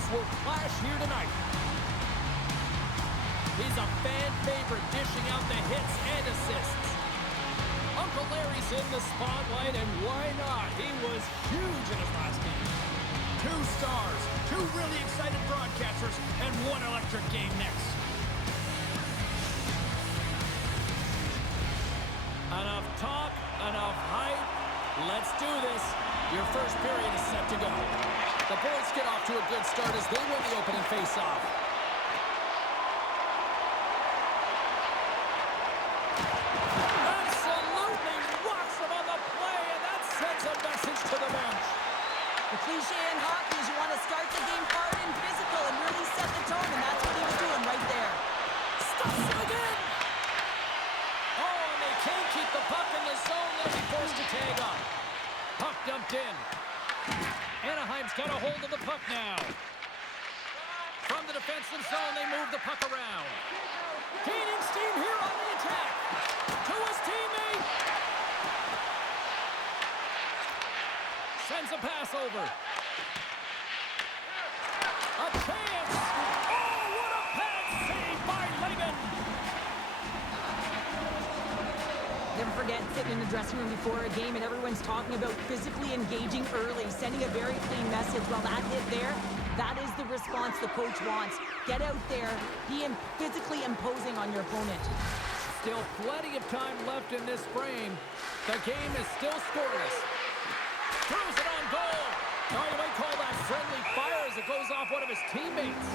teams will clash here tonight. He's a fan favorite, dishing out the hits and assists. Uncle Larry's in the spotlight, and why not? He was huge in his last game. 2 stars, 2 really excited broadcasters, and 1 electric game next. Enough talk, enough hype. Let's do this. Your first period is set to go. The boys get off to a good start as they win the opening faceoff. Absolutely rocks him on the play, and that sends a message to the bench. The cliche in hockey is you want to start the game hard and physical and really set the tone, and that's what he was doing right there. Stuffs him again. Oh, and they can't keep the puck in the zone. They'll be forced to tag up. Puck dumped in. Anaheim's got a hold of the puck now. From the defensive zone, they move the puck around. Gaining steam here on the attack. To his teammate. Sends a pass over. A chance. Oh, what a pad save by Legan. Never forget sitting in the dressing room before a game and everyone's talking about physically engaging early, sending a very clean message. Well, that hit there, that is the response the coach wants. Get out there, be physically imposing on your opponent. Still plenty of time left in this frame. The game is still scoreless. Throws it on goal. Now you might call that friendly fire as it goes off one of his teammates.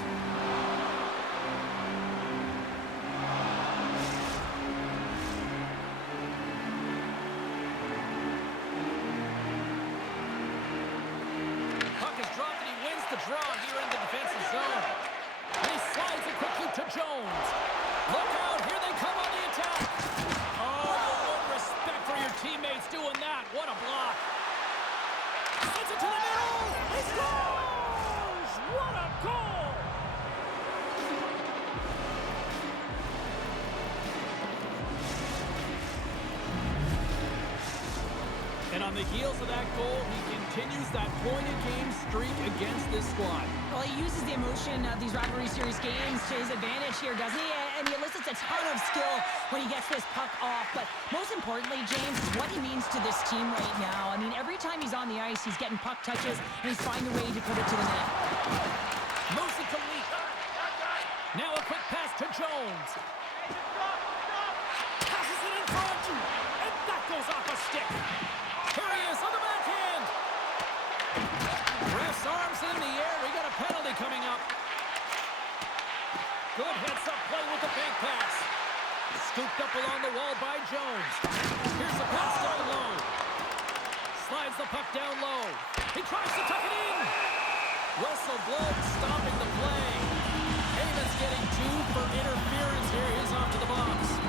Puck is dropped and he wins the draw here in the defensive zone. And he slides it quickly to Jones. Look out, here they come on the attack. Oh, you want respect for your teammates doing that. What a block. Sends it to the middle. He scores! What a goal! And on the heels of that goal, he continues that point-a-game streak against this squad. Well, he uses the emotion of these rivalry series games to his advantage here, doesn't he? And he elicits a ton of skill when he gets this puck off. But most importantly, James, is what he means to this team right now. I mean, every time he's on the ice, he's getting puck touches, and he's finding a way to put it to the net. Moves it to Leak. Now a quick pass to Jones. Passes it in front, and that goes off a stick. Here he is on the backhand. Ref's arms in the air. We got a penalty coming up. Good heads-up play with the big pass. Scooped up along the wall by Jones. Here's the pass down low. Slides the puck down low. He tries to tuck it in. Whistle blown, stopping the play. Heyman's getting 2 for interference here. He's off to the box.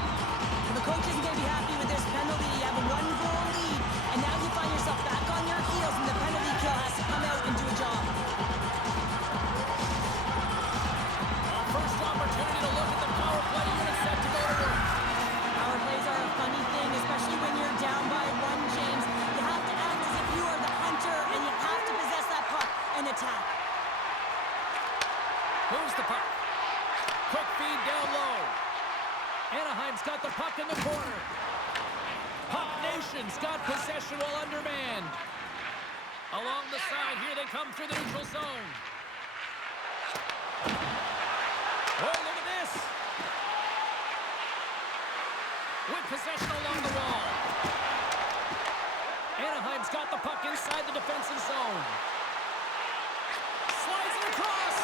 And the coach isn't going to be happy with this penalty. You have a 1-goal lead, and now you find yourself back on your heels, and the penalty kill has to come out and do a job. Our first opportunity to look at the power play unit set to go to work. Power plays are a funny thing, especially when you're down by 1, James. You have to act as if you are the hunter, and you have to possess that puck and attack. Moves the puck. Quick feed down low. Anaheim's got the puck in the corner. Puck Nation's got possession while undermanned. Along the side, here they come through the neutral zone. Oh, look at this. With possession along the wall. Anaheim's got the puck inside the defensive zone. Slides it across.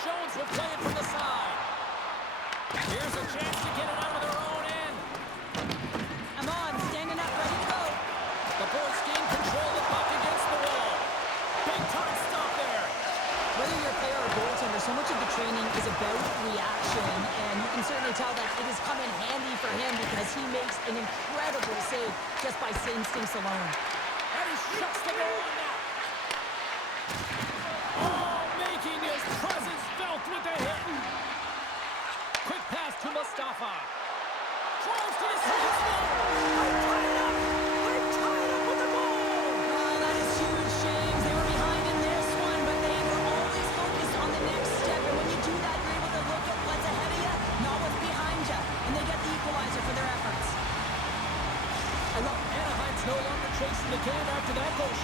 Jones will play it from the side. Here's a chance to get it out of their own end. I'm on, standing up, ready to go. The boys gain control of the puck against the wall. Big time stop there. Whether you're a player or goaltender, so much of the training is about reaction, and you can certainly tell that it has come in handy for him because he makes an incredible save just by instincts alone. And he shuts the goal on that. Oh, making his presence felt with the hit. Quick pass to Mustafa. Throws to the second slot. I'm tied up with the ball. Oh, that is huge, James. They were behind in this one, but they were always focused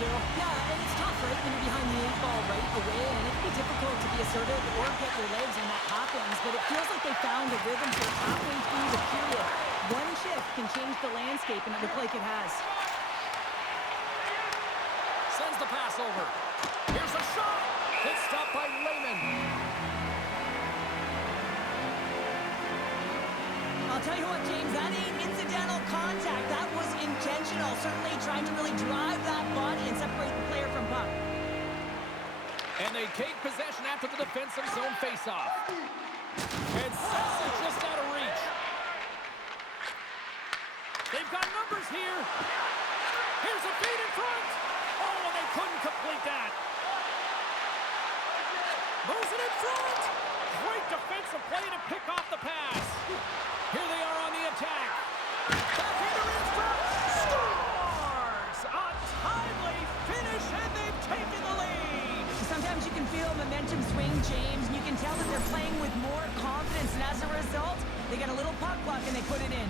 Cheryl. Yeah, and it's tough, right, when you're behind the 8 ball right away, and it can be difficult to be assertive or get your legs when that happens, but it feels like they found a rhythm here halfway through the period. One shift can change the landscape, and it looks like it has. Sends the pass over. Here's a shot. It's stopped by Lehman. I'll tell you what, James, that ain't incidental contact. That was intentional. Certainly trying to really drive that body and separate the player from puck. And they take possession after the defensive zone faceoff. And sets it just out of reach. They've got numbers here. Here's a feed in front. Oh, and they couldn't complete that. Moves it in front. Great defensive play to pick off the pass. Here they are on the attack. Backhander in front. Scores! A timely finish, and they've taken the lead. Sometimes you can feel momentum swing, James, and you can tell that they're playing with more confidence, and as a result, they get a little puck luck and they put it in.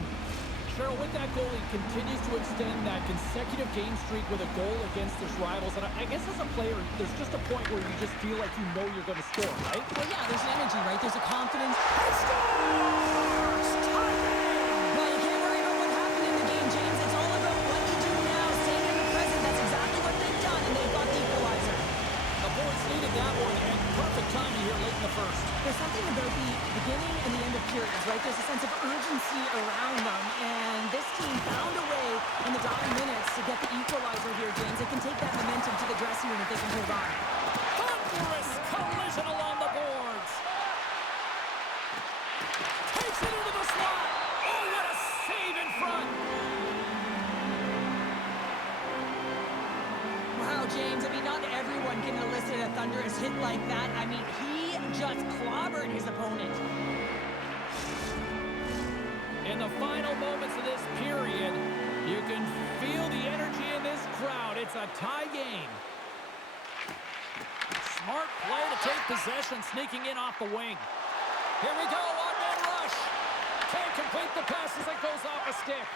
Cheryl, with that goal, he continues to extend that consecutive game streak with a goal against his rivals. And I guess as a player, there's just a point where you just feel like you know you're going to score, right? Well, yeah, there's an energy, right? There's a confidence. He scores! Timing! Well, you can't worry about what happened in the game, James. It's all about what you do now, staying in the present. That's exactly what they've done, and they've got the equalizer. The boys needed that one, and perfect timing here late in the first. There's something about the beginning and the end of periods, right? There's a sense of urgency around them, and this team found a way in the dying minutes to get the equalizer here, James. They can take that momentum to the dressing room if they can hold on. Thunderous collision along the boards. Takes it into the slot. Oh, what a save in front. Wow, James, I mean, not everyone can elicit a thunderous hit like that. I mean, he just clobbered his opponent. In the final moments of this period, you can feel the energy in this crowd. It's a tie game. Smart play to take possession, sneaking in off the wing. Here we go, one-man rush. Can't complete the pass as it goes off a stick.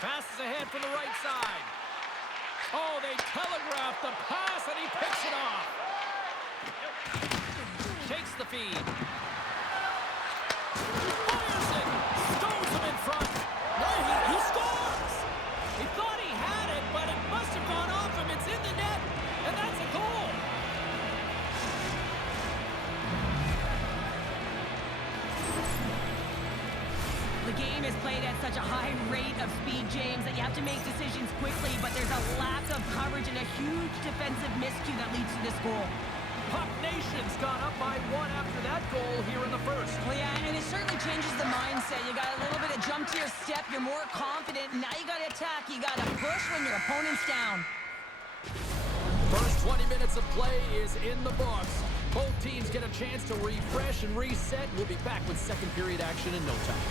Passes ahead from the right side. Oh, they telegraphed the pass, and he picks it off. Takes the feed. Fires it. Stones him in front. No, he scores. He thought he had it, but it must have gone off him. It's in the net, and that's a goal. The game is played at such a high rate of speed, James, that you have to make decisions quickly, but there's a lack of coverage and a huge defensive miscue that leads to this goal. Puck Nation's gone up by one after that goal here in the first. Well, yeah, and it certainly changes the mindset. You got a little bit of jump to your step. You're more confident. Now you got to attack. You got to push when your opponent's down. First 20 minutes of play is in the books. Both teams get a chance to refresh and reset. We'll be back with second period action in no time.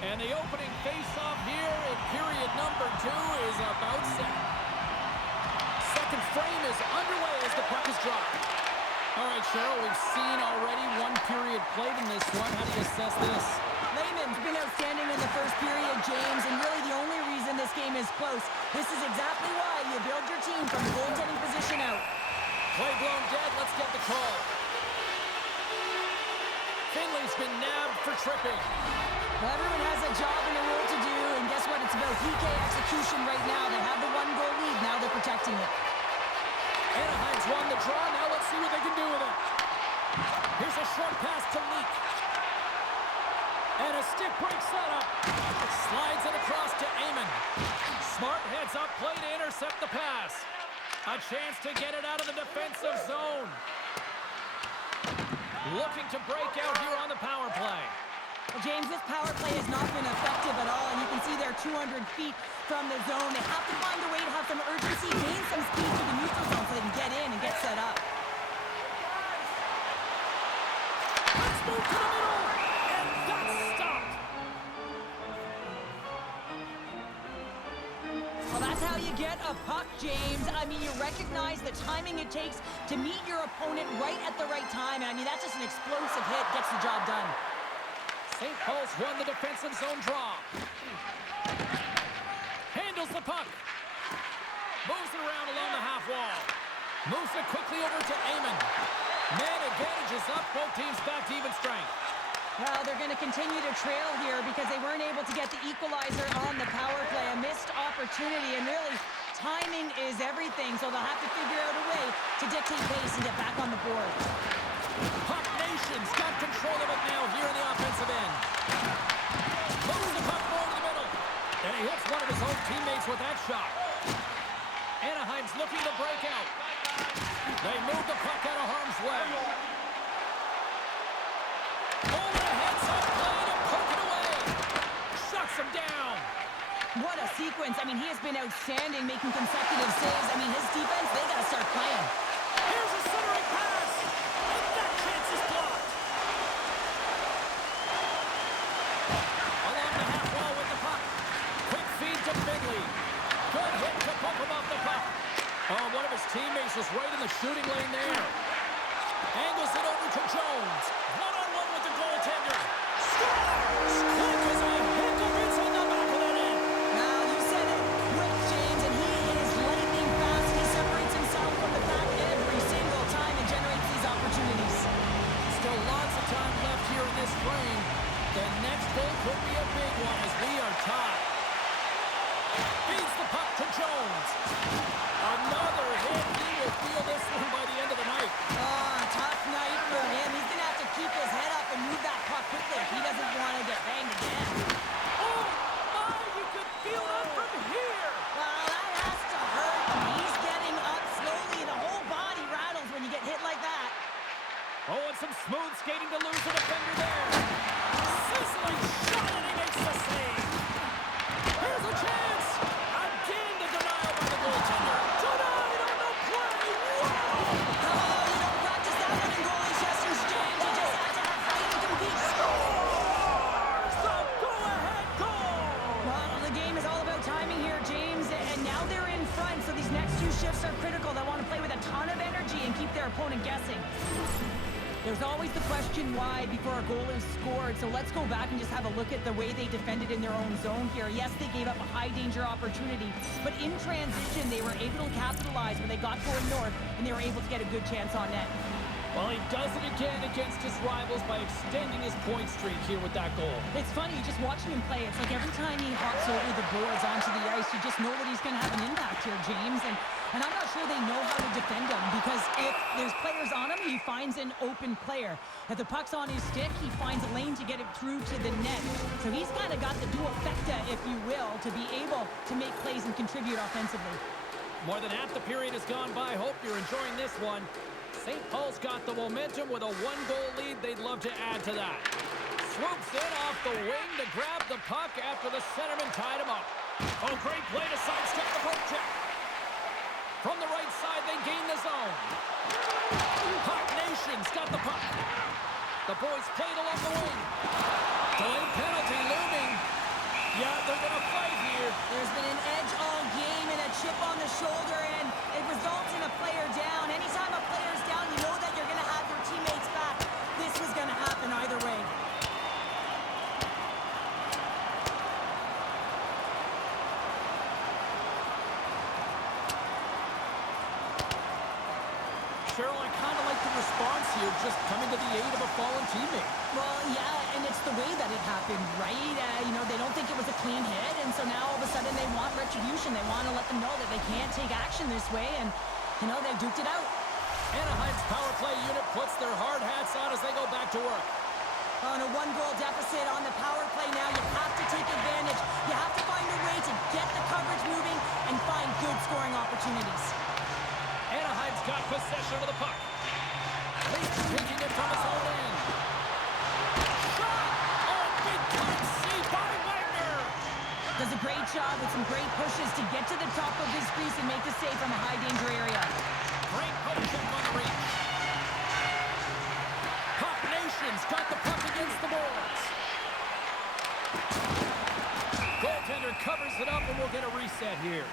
And the opening face-off here in period number 2 is about set. Second frame is underway as the puck is dropped. All right, Cheryl, we've seen already one period played in this one. How do you assess this? Lehman's been outstanding in the first period, James, and really the only reason this game is close. This is exactly why you build your team from the goaltending position out. Play blown dead. Let's get the call. Finley's been nabbed for tripping. Well, everyone has a job and a role to do, and guess what? It's about PK execution right now. They have the one-goal lead. Now they're protecting it. Anaheim's won the draw. Now let's see what they can do with it. Here's a short pass to Leak. And a stick break setup. Slides it across to Amon. Smart heads up play to intercept the pass. A chance to get it out of the defensive zone. Looking to break out here on the power play. Well, James, this power play has not been effective at all, and you can see they're 200 feet from the zone. They have to find a way to have some urgency, gain some speed to the neutral zone so they can get in and get set up. Let's move to the middle, and that's stopped. Well, that's how you get a puck, James. I mean, you recognize the timing it takes to meet your opponent right at the right time. And I mean, that's just an explosive hit, gets the job done. St. Paul's won the defensive zone draw. Handles the puck. Moves it around along the half wall. Moves it quickly over to Amon. Man advantage is up. Both teams back to even strength. Well, they're going to continue to trail here because they weren't able to get the equalizer on the power play. A missed opportunity, and really, timing is everything, so they'll have to figure out a way to dictate pace and get back on the board. Puck Nation's got control of it now here in the offensive end. Moves the puck forward to the middle. And he hits one of his own teammates with that shot. Anaheim's looking to break out. They move the puck out of harm's way. Heads up, played and poke it away. Shuts him down. What a sequence. I mean, he has been outstanding, making consecutive saves. I mean, his defense, they got to start playing. Here's a centering pass. And that chance is blocked. Along the half wall with the puck. Quick feed to Bigley. Good hit to poke him off the puck. Oh, one of his teammates was right in the shooting lane there. Angles it over to Jones. One-on-one with the goaltender. Scores! Quick as a hiccup. It's on the back of the net. Now, you said it, quick, James, and he is lightning fast. He separates himself from the pack every single time and generates these opportunities. Still lots of time left here in this frame. The next goal could be a big one as we are tied. Feeds the puck to Jones. Another hit. He will feel this one by the end of the night. Tough night for him. He's going to have to keep his head up and move that puck quickly if he doesn't want to get banged again. Oh, my, you could feel that from here. Well, that has to hurt. He's getting up slowly. The whole body rattles when you get hit like that. Oh, and some smooth skating to lose the defender there. Sizzling shot, and he makes the save. Here's a chance. Again, the denial by the goaltender. Denied on the play. Wow. You don't practice that one in goalie sessions, James. You just have to have fight and compete. Scores the go-ahead goal. Well, the game is all about timing here, James, and now they're in front, so these next two shifts are critical. They want to play with a ton of energy and keep their opponent guessing. There's always the question why before a goal is scored, so let's go back and just have a look at the way they defended in their own zone here. Yes, they gave up a high-danger opportunity, but in transition, they were able to capitalize when they got going north, and they were able to get a good chance on net. Well, he does it again against his rivals by extending his point streak here with that goal. It's funny, just watching him play, it's like every time he hops over the boards onto the ice, you just know that he's going to have an impact here, James. And I'm not sure they know how to defend him because if there's players on him, he finds an open player. If the puck's on his stick, he finds a lane to get it through to the net. So he's kind of got the dual-fecta, if you will, to be able to make plays and contribute offensively. More than half the period has gone by. Hope you're enjoying this one. St. Paul's got the momentum with a one-goal lead. They'd love to add to that. Swoops in off the wing to grab the puck after the centerman tied him up. Oh, great play to sidestep the poke check. From the right side, they gain the zone. Puck Nation's got the puck. The boys played along the wing. Delayed penalty looming. Yeah, they're going to fight here. There's been an edge all game and a chip on the shoulder, and it results in a player down. Anytime a player's down, you know that you're going to have your teammates back. This was going to happen either way. Cheryl, I kind of like the response here, just coming to the aid of a fallen teammate. Well, yeah, and it's the way that it happened, right? They don't think it was a clean hit, and so now all of a sudden they want retribution. They want to let them know that they can't take action this way, and, they duked it out. Anaheim's power play unit puts their hard hats on as they go back to work. On a one-goal deficit on the power play now, you have to take advantage. You have to find a way to get the coverage moving and find good scoring opportunities. Anaheim's got possession of the puck. Leach taking it from his own end. Shot! Oh, big time save by Wagner! Does a great job with some great pushes to get to the top of his crease and make the save from a high-danger area. Great poke check on the reach. Puck Nation's got the puck against the boards. Goaltender covers it up, and we'll get a reset here.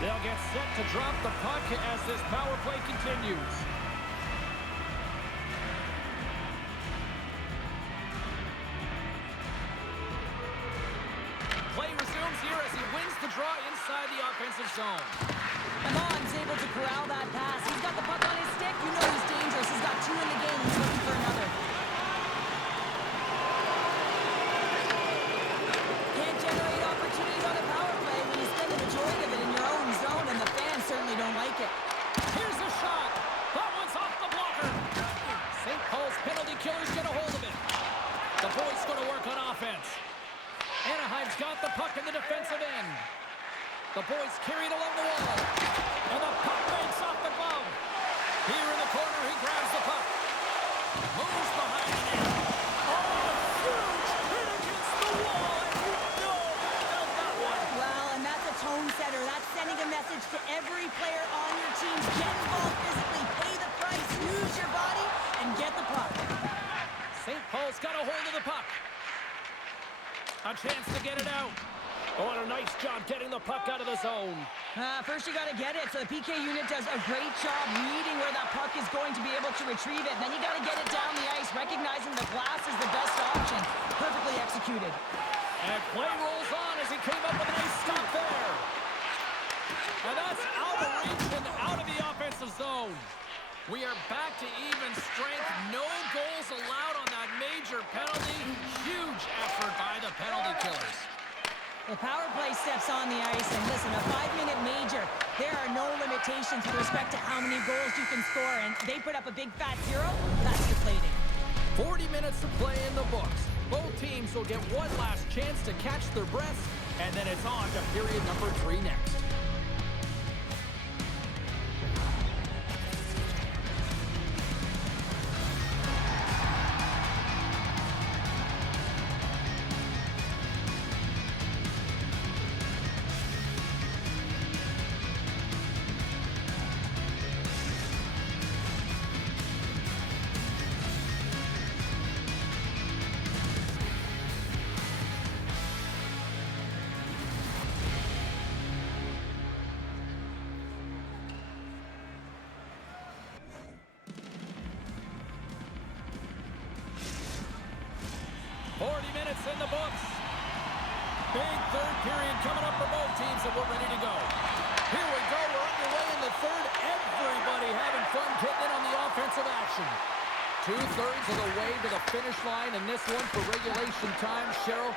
They'll get set to drop the puck as this power play continues. Play resumes here as he wins the draw inside the offensive zone. Amon's able to corral that pass. He's got the puck on his stick. You know he's dangerous. He's got 2 in the game. He's looking for another. Can't generate opportunities on a power play when you spend the majority of it in your own zone, and the fans certainly don't like it. Here's a shot. That one's off the blocker. St. Paul's penalty killers get a hold of it. The boys going to work on offense. Anaheim's got the puck in the defensive end. The boys carry it along the wall. And the puck breaks off the glove. Here in the corner, he grabs the puck. Moves behind the net. Oh, huge hit against the wall. And you know he felt that one. Well, and that's a tone setter. That's sending a message to every player on your team. Get involved physically, pay the price, use your body, and get the puck. St. Paul's got a hold of the puck. A chance to get it out. Oh, and a nice job getting the puck out of the zone. First you got to get it, so the PK unit does a great job reading where that puck is going to be able to retrieve it. Then you got to get it down the ice, recognizing the glass is the best option. Perfectly executed. And play rolls on as he came up with a nice stop there. And that's out of reach and out of the offensive zone. We are back to even strength. No goals allowed on that major penalty. Huge effort by the penalty killers. The power play steps on the ice, and listen, a 5-minute major, there are no limitations with respect to how many goals you can score, and they put up a big fat 0. That's deflating. 40 minutes to play in the books. Both teams will get one last chance to catch their breaths, and then it's on to period number 3 next. In the books. Big third period coming up for both teams, and we're ready to go. Here we go. We're underway in the third. Everybody having fun getting in on the offensive action. 2/3 of the way to the finish line, and this one for regulation time. Cheryl,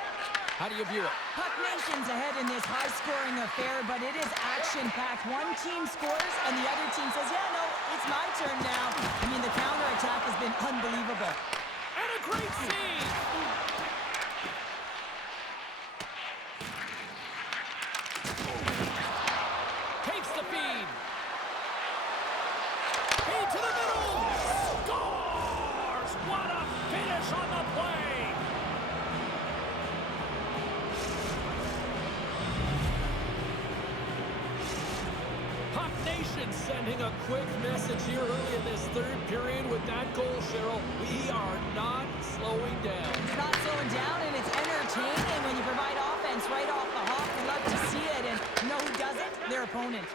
how do you view it? Puck Nation's ahead in this high-scoring affair, but it is action-packed. One team scores, and the other team says, yeah, no, it's my turn now. I mean, the counterattack has been unbelievable. And a great save. To the middle, scores! What a finish on the play! Puck Nation sending a quick message here early in this third period with that goal, Cheryl. We are not slowing down. It's not slowing down, and it's entertaining when you provide offense right off the hop. We love to see it, and you know who does it? Their opponent.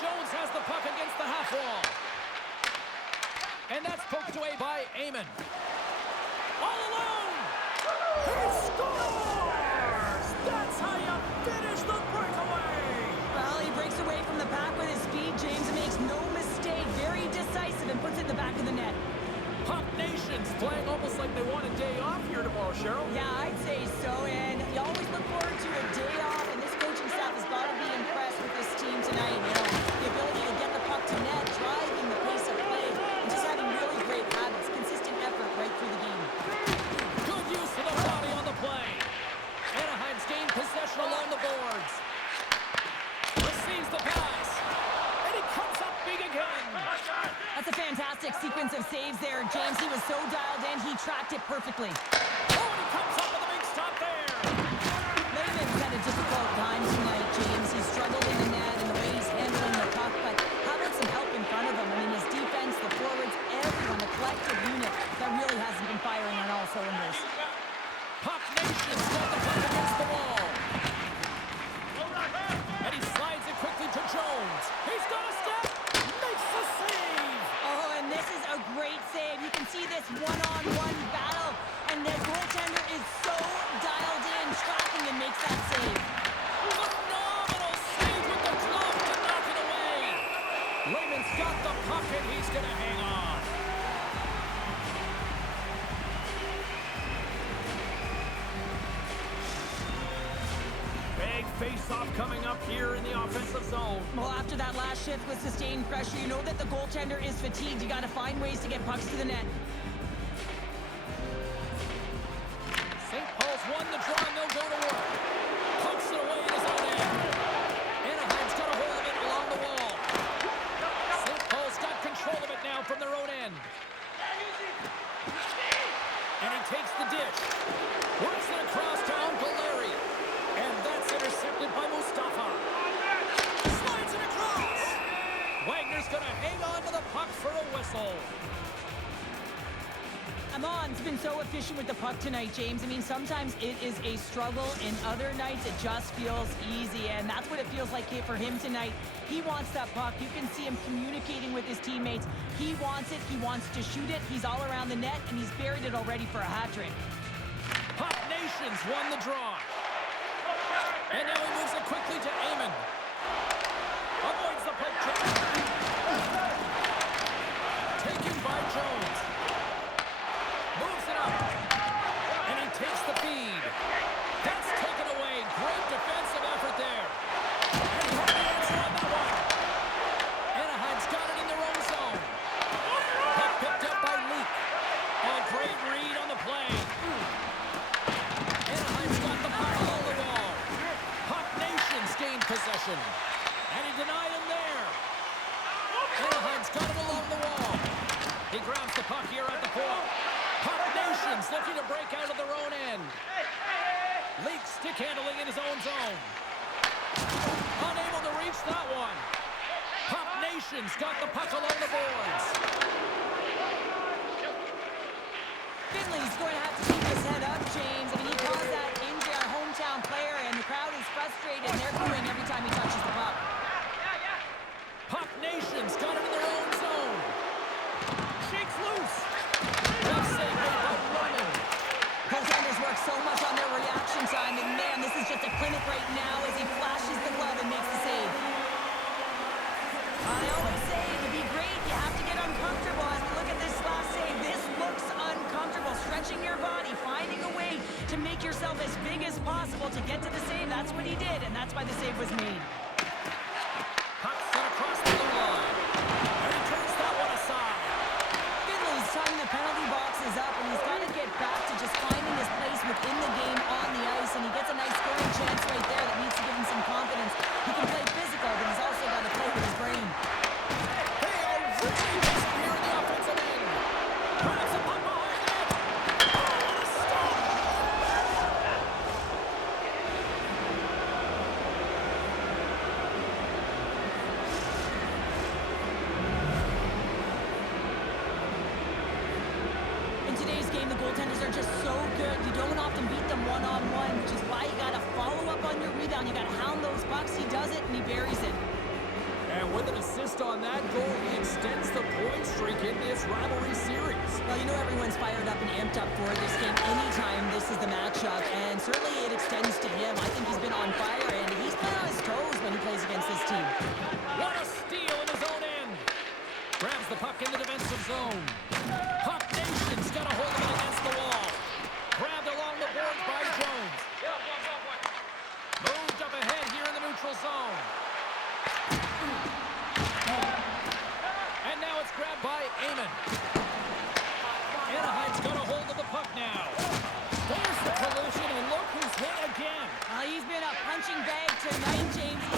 Jones has the puck against the half wall. And that's poked away by Amon. All alone! He scores! That's how you finish the breakaway! Well, he breaks away from the pack with his speed, James, and makes no mistake. Very decisive and puts it in the back of the net. Puck Nation's playing almost like they want a day off here tomorrow, Cheryl. Yeah, I'd say so, and you always look forward to a day off, and this coaching staff has got to be impressed with this team tonight. You know, the ability to get the puck to net, driving the pace of play, and just having really great habits, consistent effort right through the game. Good use of the body on the play. Anaheim's gained possession along the boards. Receives the pass. That's a fantastic sequence of saves there, James. He was so dialed in, he tracked it perfectly. Oh, and he comes up with a big stop there. Lehman's had a difficult time tonight, James. He's struggled in the net and the way he's handling the puck, but how about some help in front of him? I mean, his defense, the forwards, everyone, the collective unit that really hasn't been firing on all cylinders. Puck Nation's got the puck against the wall. And he slides it quickly to Jones. He's got a step. Makes the save. Oh, and this is a great save. You can see this one-on-one battle, and the goaltender is so dialed in, tracking and makes that save. Phenomenal save with the glove to knock it away. Lehman's got the puck, and he's going to hang on. Big face-off coming up here in the offensive zone. Well, after that last shift with sustained pressure, you know that the goaltender is fatigued. You got to find ways to get pucks to the net. St. Paul's won the draw, and they'll go to work. Pucks it away in his own end. Anaheim's got a hold of it along the wall. St. Paul's got control of it now from their own end. And he takes the dish. Works it across to Uncle Larry. And that's intercepted by Mustafa. Slides it across. Wagner's going to hang on to the puck for a whistle. Amon's been so efficient with the puck tonight, James. I mean, sometimes it is a struggle, and other nights it just feels easy, and that's what it feels like for him tonight. He wants that puck. You can see him communicating with his teammates. He wants it. He wants to shoot it. He's all around the net, and he's buried it already for a hat trick. Puck Nations won the draw. And now he moves it quickly to Amon. Avoids the poke check. Taken by Jones. Moves it up. And he takes the feed. That's taken away. Great defensive effort there. And he had the answer on that one. Anaheim's got it in their own zone. Puck picked up by Leak. A great read on the play. Anaheim's got the puck along the wall. Puck Nation's gained possession. And he denied him there. Anaheim's got it along the wall. He grabs the puck here at the point. Puck Nation's looking to break out of their own end. Leak stick handling in his own zone. Unable to reach that one. Puck Nation's got the puck along the boards. Finley's going to have to keep his head up, James. I mean, he caused that injury, our hometown player, and the crowd is frustrated, and they're booing every time he touches the puck. Puck Nation's got it in their own zone. Shakes loose. Tough save made by Ryan. Goaltenders work so much on their reaction time, and man, this is just a clinic right now as he flashes the glove and makes the save. I always say, to be great, you have to get uncomfortable. As we look at this last save, this looks uncomfortable. Stretching your body, finding a way to make yourself as big as possible to get to the save. That's what he did, and that's why the save was made. Puck sent across the blue line. And he turns that one aside. Finley's tying the penalty box is up, and he's got to get back to just finding his place within the game on the ice, and he gets a nice scoring chance right there that needs to give him some confidence. He can play physical, but he's also got to play with his brain. They are really busy here in the offensive end. Grabs the puck behind the net. Oh, what a stop! In today's game, the goaltenders are just so good. You don't often beat them one-on-one, which is why you got to follow up on your rebound. You got to hound those pucks. He does it, and he buries it. And with an assist on that goal, he extends the point streak in this rivalry series. Well, you know everyone's fired up and amped up for this game anytime this is the matchup, and certainly it extends to him. I think he's been on fire, and he's been on his toes when he plays against this team. What a steal in his own end. Grabs the puck in the defensive zone. Puck Nation's got a hold of it against the wall. Grabbed along the boards by Jones. Moved up ahead here in the neutral zone. And now it's grabbed by Amon. Anaheim's got a hold of the puck now. There's the collision, and look who's hit again. He's been a punching bag tonight, James.